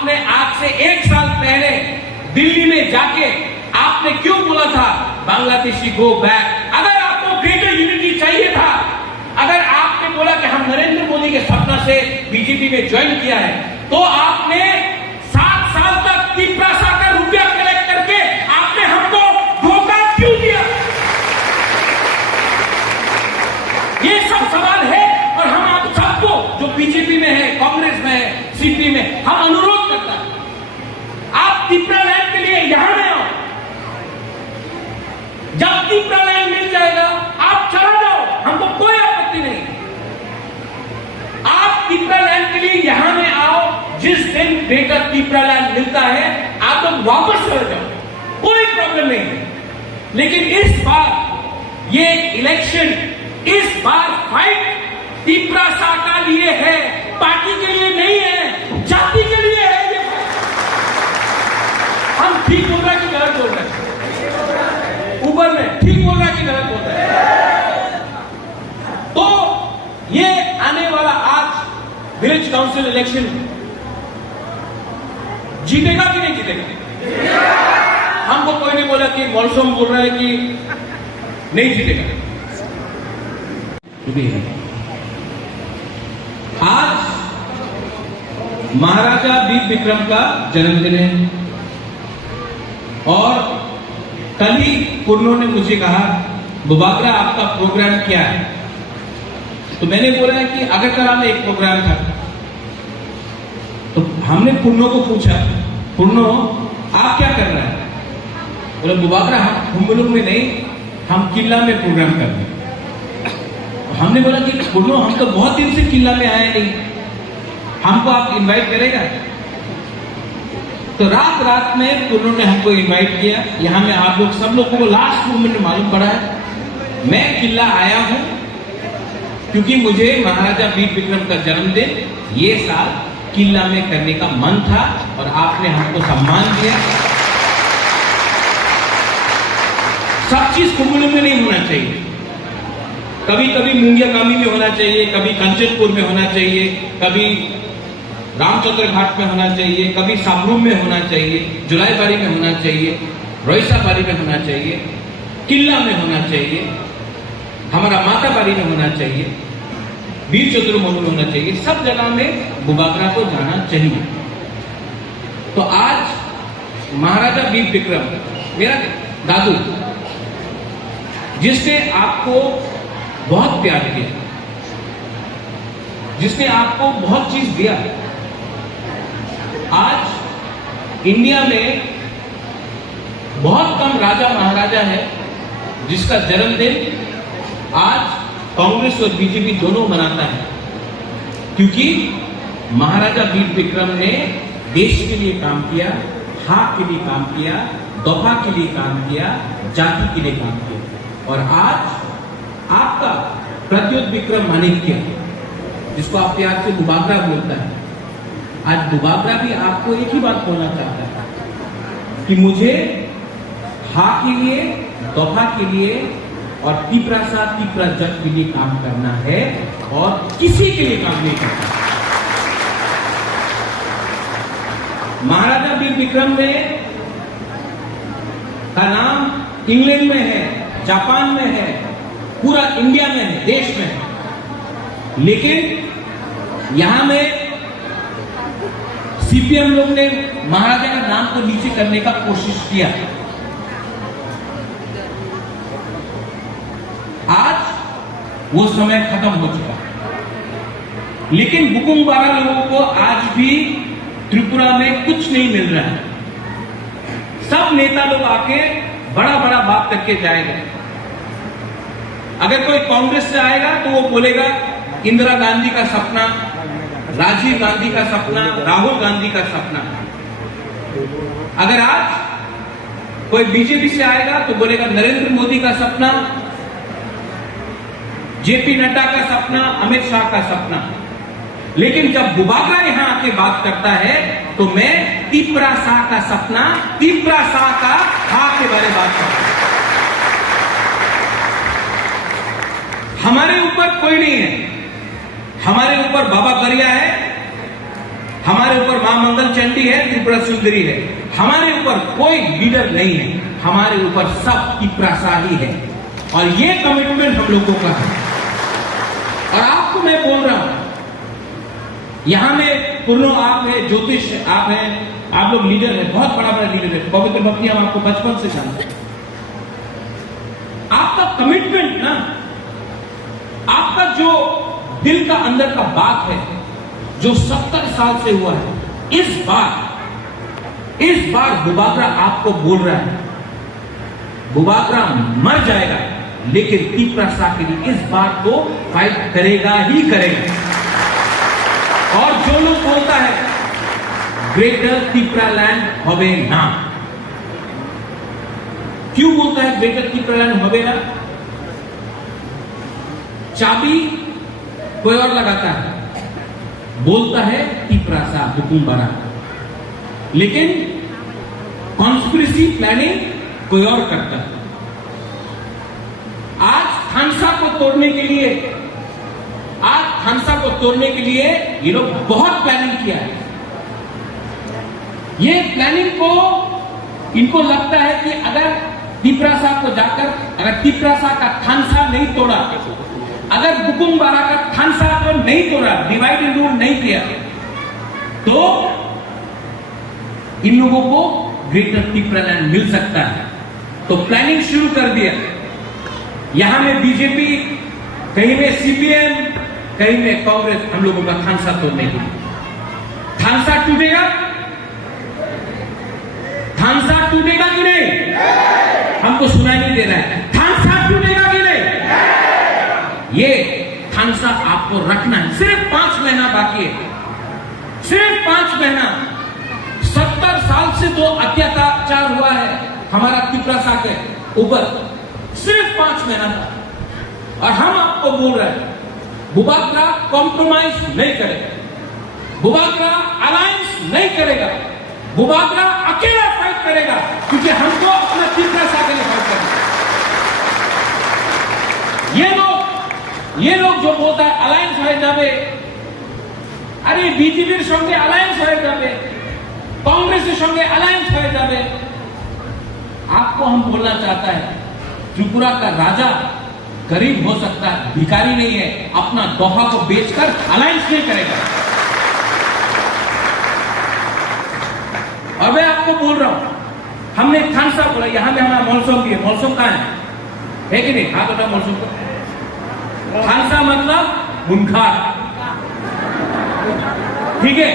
आपने आज से 1 साल पहले दिल्ली में जाके आपने क्यों बोला था बांग्लादेशी गो बैक? अगर आपको ग्रेटर यूनिटी चाहिए था, अगर आपने बोला कि हम नरेंद्र मोदी के सपना से बीजेपी में ज्वाइन किया है, तो आपने 7 साल तक तिपरासा का रुपया कलेक्ट करके आपने हमको धोखा क्यों दिया? ये सब सवाल है और हम आप सबको जो बीजेपी में है, कांग्रेस में है, सीपी में, हम अनुरोध करता है, आप तिपरा लैंड के लिए यहां में आओ। जब तिपरा लैंड मिल जाएगा आप चला जाओ, हमको कोई आपत्ति नहीं। आप तिपरा लैंड के लिए यहां में आओ, जिस दिन ग्रेटर तिपरा लैंड मिलता है आप लोग वापस चले जाओ, कोई प्रॉब्लम नहीं है। लेकिन इस बार ये इलेक्शन, इस बार फाइट तिपरासा का लिए है, पार्टी के लिए नहीं है, जाति के लिए है। ये हम ठीक बोल रहे हैं कि गलत बोल रहे हैं? ऊपर में ठीक बोल रहा है कि गलत बोल रहे हैं? तो ये आने वाला आज विलेज काउंसिल इलेक्शन जीतेगा कि नहीं जीतेगा? हमको कोई नहीं बोला कि मौसम बोल रहा है कि नहीं जीतेगा। आज महाराजा वीर विक्रम का जन्मदिन है और कल ही कुर्नों ने मुझे कहा बुबागरा आपका प्रोग्राम क्या है? तो मैंने बोला है कि अगरतला में एक प्रोग्राम था। तो हमने कुर्नों को पूछा, कुर्नो आप क्या कर रहे हैं? बोला बुबागरा हम मुल्क में नहीं, हम किला में प्रोग्राम कर रहे हैं। हमने बोला कि कुर्नो हम तो बहुत दिन से किला में आए नहीं, हमको आप इनवाइट करेगा? तो रात रात में कुर्नो ने हमको इनवाइट किया। यहाँ में आप लोग सब लोगों को लास्ट मोमेंट में मालूम पड़ा है मैं किला आया हूं क्योंकि मुझे महाराजा वीर विक्रम का जन्मदिन ये साल किला में करने का मन था और आपने हमको सम्मान दिया। सब चीज कुंभ में नहीं होना चाहिए, कभी कभी मुंगिया कामी में होना चाहिए, कभी कंचनपुर में होना चाहिए, कभी रामचंद्र घाट में होना चाहिए, कभी साबरूम में होना चाहिए, जुलाईबारी में होना चाहिए, रोइसाबारी में होना चाहिए, किला में होना चाहिए, हमारा माताबारी में होना चाहिए, वीर चतुर्मोह में होना चाहिए। सब जगह में बुबागरा को जाना चाहिए। तो आज महाराजा वीर विक्रम, मेरा दादू, जिसने आपको बहुत प्यार किया, जिसने आपको बहुत चीज दिया, आज इंडिया में बहुत कम राजा महाराजा है जिसका जन्मदिन आज कांग्रेस और बीजेपी दोनों मनाता है, क्योंकि महाराजा वीर विक्रम ने देश के लिए काम किया, हक के लिए काम किया, दफा के लिए काम किया, जाति के लिए काम किया। और आज आपका प्रद्योत विक्रम माणिक्य, जिसको आप प्यार से बुबागरा बोलता है, आज बुबागरा भी आपको एक ही बात बोलना चाहता है कि मुझे हा के लिए, दफा के लिए और तिपरासा तिपरा जट के लिए काम करना है और किसी के लिए काम नहीं करना। महाराजा वीर विक्रम में का नाम इंग्लैंड में है, जापान में है, पूरा इंडिया में है, देश में है, लेकिन यहां में सीपीएम लोग ने महाराजा का नाम को नीचे करने का कोशिश किया। आज वो समय खत्म हो चुका, लेकिन बुकुमबारा लोगों को आज भी त्रिपुरा में कुछ नहीं मिल रहा है। सब नेता लोग आके बड़ा बड़ा बात करके जाएगा। अगर कोई कांग्रेस से आएगा तो वो बोलेगा इंदिरा गांधी का सपना, राजीव गांधी का सपना, राहुल गांधी का सपना। अगर आज कोई बीजेपी से आएगा तो बोलेगा नरेंद्र मोदी का सपना, जेपी नड्डा का सपना, अमित शाह का सपना। लेकिन जब बुबागरा यहां आके बात करता है तो मैं तिपरासा का सपना, तिपरासा का हा के बारे में बात करता हूं। हमारे ऊपर कोई नहीं है, हमारे ऊपर बाबा गरिया है, हमारे ऊपर मां मंगल चंडी है, त्रिपुरा सुंदरी है, हमारे ऊपर कोई लीडर नहीं है, हमारे ऊपर सब त्रिपुराशाही है। और ये कमिटमेंट हम लोगों का है। और आपको मैं बोल रहा हूं, यहां में पूर्णो आप है, ज्योतिष आप है, आप लोग लीडर है, बहुत बड़ा बड़ा लीडर है, पवित्र भक्ति हम आपको बचपन से जानते हैं। आपका कमिटमेंट ना, आपका जो दिल का अंदर का बात है, जो 70 साल से हुआ है, इस बार बुबागरा आपको बोल रहा है, बुबागरा मर जाएगा लेकिन त्रिपुरा के लिए इस बार तो फाइट करेगा ही करेगा। और जो लोग बोलता है ग्रेटर त्रिपुरा लैंड होवे ना, क्यों बोलता है ग्रेटर त्रिपुरा लैंड होवे ना? चाबी कोई और लगाता है, बोलता है त्रिपुरा बुकुम्बारा, लेकिन कॉन्स्पिरेसी प्लानिंग कोई और करता है। आज खानसा को तोड़ने के लिए ये लोग बहुत प्लानिंग किया है। ये प्लानिंग को इनको लगता है कि अगर त्रिपुरा को जाकर, अगर त्रिपुरा का खानसा नहीं तोड़ा, अगर बुकुम्बारा का खानसा को नहीं तोड़ा, डिवाइड एंड रूल नहीं किया, तो इन लोगों को ग्रेटर त्रिपुरा लैंड मिल सकता है। तो प्लानिंग शुरू कर दिया। यहां में बीजेपी, कहीं में सीपीएम, कहीं में कांग्रेस हम लोगों का खानसा तोड़ने के लिए। खानसा टूटेगा, खानसा टूटेगा कि नहीं? हमको सुनाई नहीं दे रहा है। खानसा टूटेगा कि नहीं? ये खानसा आपको रखना है। सिर्फ 5 महीना बाकी है, सिर्फ 5 महीना। 70 साल से जो अत्याचार हुआ है हमारा त्रिपुरा के ऊपर, सिर्फ 5 महीना था। और हम आपको बोल रहे हैं बुबागरा कॉम्प्रोमाइज नहीं करेगा, बुबागरा अलायंस नहीं करेगा, बुबागरा अकेला फाइट करेगा, क्योंकि हमको अपना त्रिपुरा के लिए फाइट करना। ये लोग जो बोलता है अलायंस हो जाए, अरे बीजेपीर संगे अलायंस हो जाए, कांग्रेस संगे अलायंस हो जाए। आपको हम बोलना चाहता है त्रिपुरा का राजा गरीब हो सकता है, भिखारी नहीं है, अपना दोहा को बेचकर अलायंस नहीं करेगा। और मैं आपको बोल रहा हूं, हमने खानसा बोला, यहां में हमारा मौसम भी है। मौसम कहां है कि नहीं? हाथ उठा मौसम को। खानसा मतलब मुनखार, ठीक है?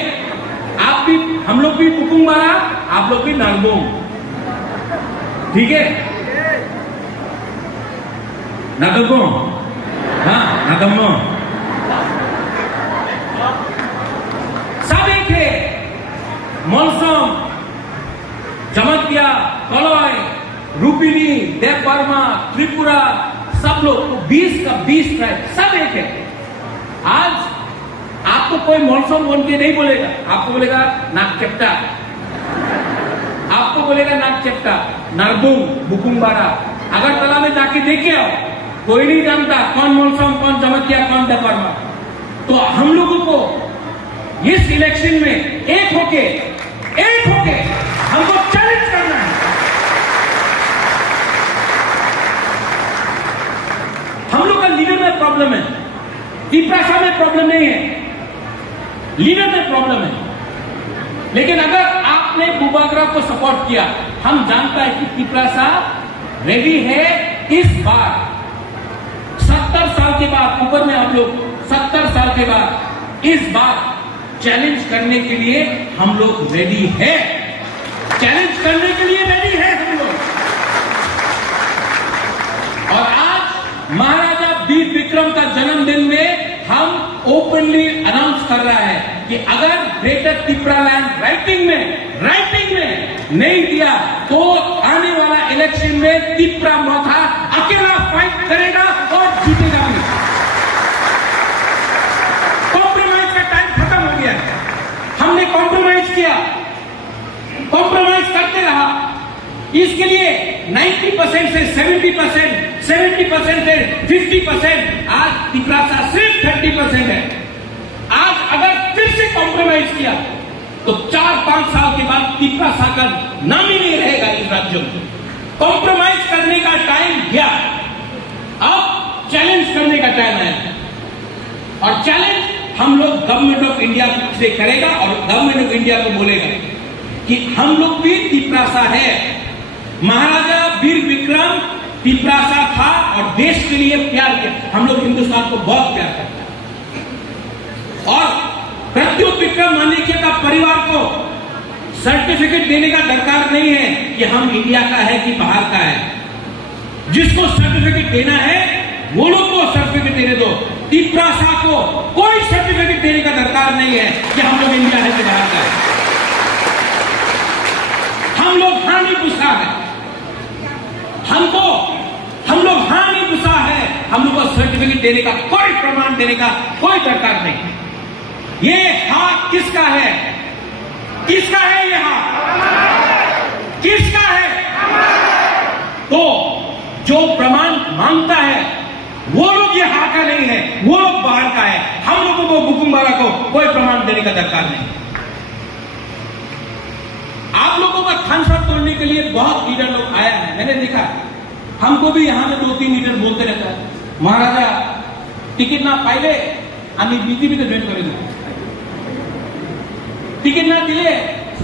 आप भी, हम लोग भी बुकुम्बारा, आप लोग भी नागबोम, ठीक है? नागबो, हाँ नागम्बो, सब एक है। मौसम, जमतिया, कलॉय, रूपिनी, देवबर्मा, त्रिपुरा, सब लोग 20 का 20 ट्राइब, सब एक है। आज आपको कोई मौसम बोल के नहीं बोलेगा, आपको बोलेगा नाग चेप्टा, आपको बोलेगा नाग चेप्टा, नागबुम, बुकुम्बारा। अगर तला में जाके देखे आओ, कोई नहीं जानता कौन मौसम, कौन जमतिया, कौन देवबर्मा। तो हम लोगों को इस इलेक्शन में एक होके हमको चैलेंज करना है। हम लोग का लीडर में प्रॉब्लम है, त्रिपुरा में प्रॉब्लम नहीं है, लीडर में प्रॉब्लम है। लेकिन अगर आपने बुबागरा को सपोर्ट किया, हम जानता है कि त्रिपुरा रेडी है इस बार 70 साल के बाद, ऊपर में आप लोग 70 साल के बाद इस बार चैलेंज करने के लिए हम लोग रेडी है, चैलेंज करने के लिए रेडी है हम लोग। और आज महाराजा वीर विक्रम का जन्मदिन में हम ओपनली अनाउंस कर रहा है कि अगर ग्रेटर त्रिपुरा लैंड राइटिंग में नहीं दिया तो आने वाला इलेक्शन में त्रिपुरा मोथा अकेला फाइट करेगा और जीतेगा भी। कॉम्प्रोमाइज का टाइम खत्म हो गया है। हमने कॉम्प्रोमाइज किया, कॉम्प्रोमाइज करते रहा। इसके लिए 90% से 70%, 70% से 50%, आज त्रिपुरा सिर्फ 30% है। आज अगर फिर से कॉम्प्रोमाइज किया तो 4-5 साल के बाद तिपरासा का नाम ही नहीं रहेगा इस राज्य में। कॉम्प्रोमाइज करने का टाइम गया, अब चैलेंज करने का टाइम है। और चैलेंज हम लोग गवर्नमेंट ऑफ इंडिया से करेगा और गवर्नमेंट ऑफ इंडिया को बोलेगा कि हम लोग भी तिपरासा है। महाराजा वीर विक्रम तिपरासा था और देश के लिए प्यार किया। हम लोग हिंदुस्तान को बहुत प्यार करते हैं। और प्रत्युत विक्रम माणिक्य का परिवार को सर्टिफिकेट देने का दरकार नहीं है कि हम इंडिया का है कि बाहर का है। जिसको सर्टिफिकेट देना है वो लोग को सर्टिफिकेट देने दो। तिपरासा को कोई सर्टिफिकेट देने का दरकार नहीं है कि हम लोग इंडिया है कि बाहर का है। हम लोग हानि गुस्सा है, हम लोग हानि गुस्सा है। हम लोग को सर्टिफिकेट देने का कोई प्रमाण देने का कोई दरकार नहीं। ये हाथ किसका है? किसका है ये हाथ? किसका है? तो जो प्रमाण मांगता है वो लोग ये हाथ का नहीं है, वो लोग बाहर का है। हम लोगों को बुकुम्बारा को कोई प्रमाण देने का दरकार नहीं। आप लोगों का थानसा तोड़ने के लिए बहुत लीडर लोग आया है, मैंने देखा। हमको भी यहां में 2-3 लीडर बोलते रहता है, महाराजा टिकट ना पाइले आम्ही बीजेपी तो जॉइन करेंगे, टिकट ना दिले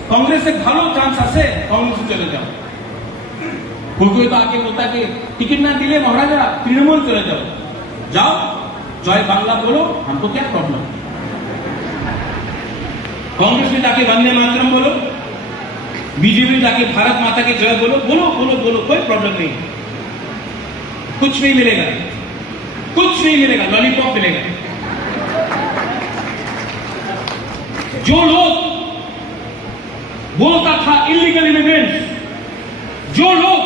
कांग्रेस से भालो चांस आसे कांग्रेस से चले जाओ। कोई तो आके बोलता कि टिकट ना दिले महाराजा तृणमूल चले जाओ, जय बांग्ला बोलो, हमको क्या प्रॉब्लम। कांग्रेस में जाके वंदे मातरम बोलो, बीजेपी में जाके भारत माता की जय बोलो, कोई प्रॉब्लम नहीं। कुछ नहीं मिलेगा, कुछ नहीं मिलेगा, लॉलीपॉप मिलेगा। जो लोग बोलता था इलीगल इमिग्रेंट्स, जो लोग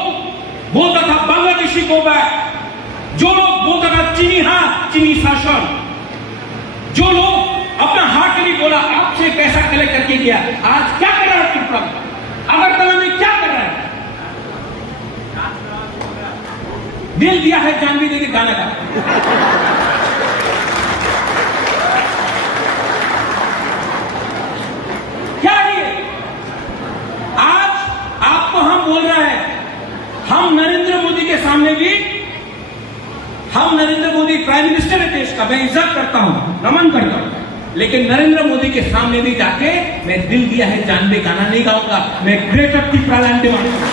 बोलता था बांग्लादेशी गो बैक, जो लोग बोलता था चीनी हाथ चीनी शासन, जो लोग अपना हाथ नहीं बोला आपसे पैसा कलेक्ट करके गया, आज क्या कर रहा है त्रिपुरा में, अगरतला में क्या कर रहा है? दिल दिया है जानवी दे के गाने का। क्या है ये? आज आपको हम बोल रहे हैं, हम नरेंद्र मोदी के सामने भी, हम नरेंद्र मोदी प्राइम मिनिस्टर है देश का, मैं इज्जत करता हूं, नमन करता हूं, लेकिन नरेंद्र मोदी के सामने भी जाके मैं दिल दिया है जानवे गाना नहीं गाऊंगा, मैं ग्रेटर त्रिपुरा लैंड डिमांड करूंगा।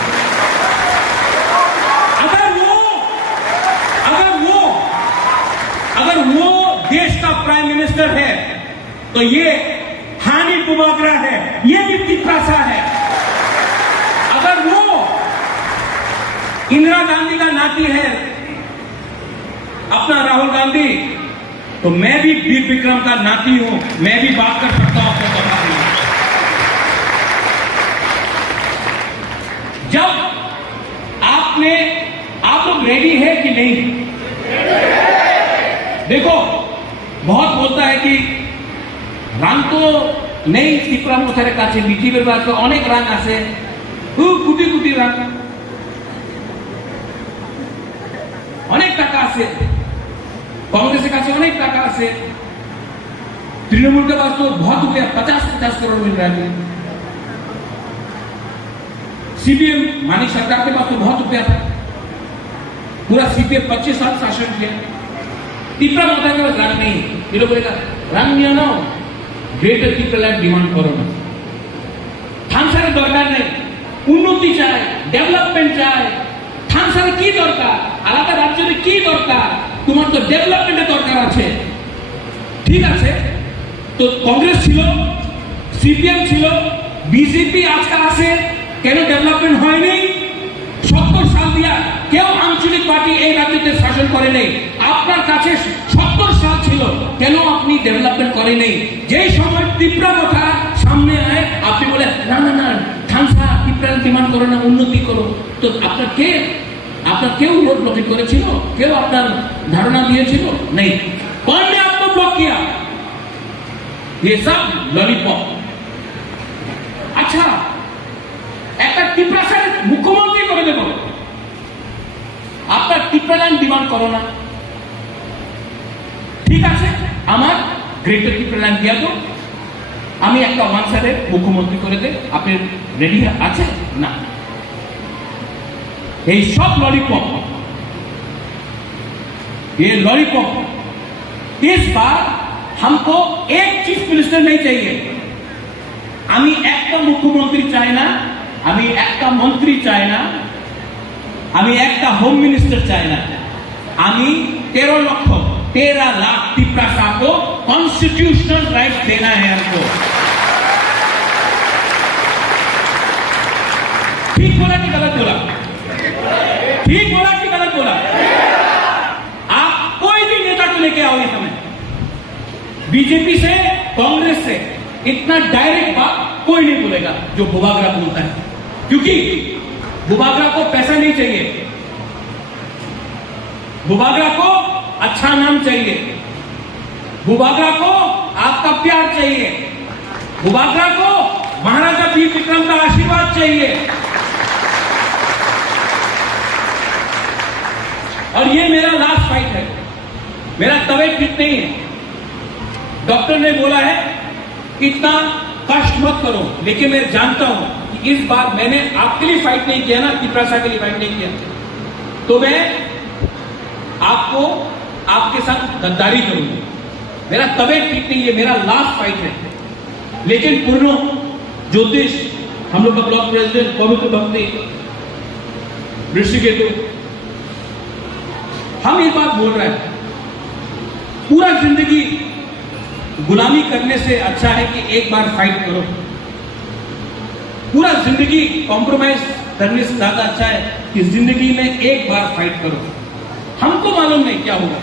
अगर वो देश का प्राइम मिनिस्टर है तो ये हानि बुबागरा है, ये भी तिपरासा है। अगर वो इंदिरा गांधी का नाती है अपना राहुल गांधी, तो मैं भी वीर विक्रम का नाती हूं, मैं भी बात कर सकता हूं आपको बता दूं। जब आप लोग रेडी है कि नहीं? देखो, बहुत बोलता है कि रान तो नहीं त्रिपुरा मोथारे काছে বিজেপির কাছে অনেক রান আছে, কোটি কোটি রান, অনেক টাকা আছে, कांग्रेस কাছে অনেক টাকা আছে, तृणमूल के पास तो बहुत रुपया 50-50 करोड़ मिल रहा है, सीपीएम मानी सरकार के पास तो बहुत रुपया था, पूरा सीपीएम 25 साल शासन किया। त्रिपुरा माता के पास रंग नहीं, ये लोग बोलेगा रंग নিয়ে নাও, গ্রেটার ত্রিপুরা ডিমান্ড করো না। থানসার দরকার নেই, উন্নতি চাই, ডেভেলপমেন্ট চাই। থানসার কি দরকার? আলাদা রাজ্যে কি দরকার? তোমার তো ডেভেলপমেন্টের দরকার আছে, ঠিক আছে? তো কংগ্রেস ছিল, সিপিএম ছিল, বিজেপি আজকাল আছে, কেন ডেভেলপমেন্ট হয়নি? 70 সাল দিয়া কেউ আঞ্চলিক পার্টি এই রাজ্যতে শাসন করে নেই। আপনার কাছে 70 সাল ছিল, কেন আপনি ডেভেলপমেন্ট করে নেই? যেই সময় ত্রিপুরা কথা সামনে আয় আপনি বলে না না না থানসা ত্রিপুরা ডিমান্ড করো না, উন্নতি করো। তো আপনার কেউ রোড ব্লকেট করেছিল? কেউ আপনার ধারণা দিয়েছিল? নেই। कौन ने आपको ब्लॉक किया? ये सब लॉलीपॉप। अच्छा, একটা ত্রিপুরার মুখ্যমন্ত্রী করে দেব, আপনার ত্রিপুরা ডিমান্ড করো না, ঠিক আছে? আমার গ্রেটার ত্রিপুরা দিয়া তো, আমি একটা ওয়ান সাইডে মুখ্যমন্ত্রী করে দে, আপনি রেডি আছে না? এই সব लॉलीपॉप, ये लॉलीपॉप, इस बार हमको एक चीफ मिनिस्टर नहीं चाहिए। আমি একটা মুখ্যমন্ত্রী চাই না, আমি একটা মন্ত্রী চাই না, আমি একটা হোম मिनिस्टर চাই না, আমি 13 लाख तिपरासा को कॉन्स्टिट्यूशनल राइट देना है हमको। ठीक बोला कि गलत बोला? ठीक बोला कि गलत बोला? आप कोई भी नेता को लेके आओ यहां में, बीजेपी से कांग्रेस से इतना डायरेक्ट बात कोई नहीं बोलेगा जो बुबागरा बोलता है, क्योंकि बुबागरा को पैसा नहीं चाहिए, बुबागरा को अच्छा नाम चाहिए, बुबागरा को आपका प्यार चाहिए, बुबागरा को महाराजा वीर विक्रम का आशीर्वाद चाहिए। और ये मेरा लास्ट फाइट है, मेरा तबीयत ठीक नहीं है, डॉक्टर ने बोला है इतना कष्ट मत करो, लेकिन मैं जानता हूं कि इस बार मैंने आपके लिए फाइट नहीं किया ना, तिपरासा के लिए फाइट नहीं किया, तो मैं आपको आपके साथ गद्दारी करूंगा। मेरा तबीयत ठीक नहीं है, मेरा लास्ट फाइट है, लेकिन पूर्ण ज्योतिष हम लोग का ब्लॉक प्रेसिडेंट पवित्र भक्ति ऋषिकेतु, हम ये बात बोल रहे हैं, पूरा जिंदगी गुलामी करने से अच्छा है कि एक बार फाइट करो, पूरा जिंदगी कॉम्प्रोमाइज करने से ज्यादा अच्छा है कि जिंदगी में एक बार फाइट करो। हमको मालूम नहीं क्या होगा,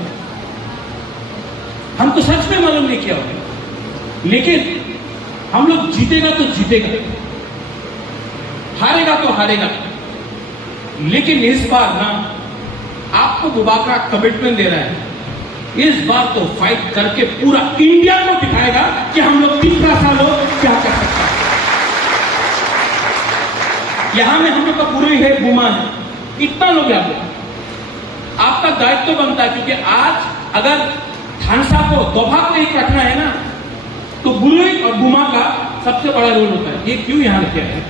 हमको सच में मालूम नहीं क्या होगा, लेकिन हम लोग जीतेगा तो जीतेगा, हारेगा तो हारेगा, लेकिन इस बार ना आपको बुबागरा कमिटमेंट दे रहा है, इस बार तो फाइट करके पूरा इंडिया को दिखाएगा कि हम लोग 3 लोग क्या कर सकते हैं। यहां में हम लोग का गुरु है, बुमा है, इतना लोग यहाँ पे, आपका दायित्व बनता है, क्योंकि आज अगर थानसा को दोभा को एक रखना है ना, तो गुरु और बुमा का सबसे बड़ा रोल होता है। ये क्यों यहां रखे हैं?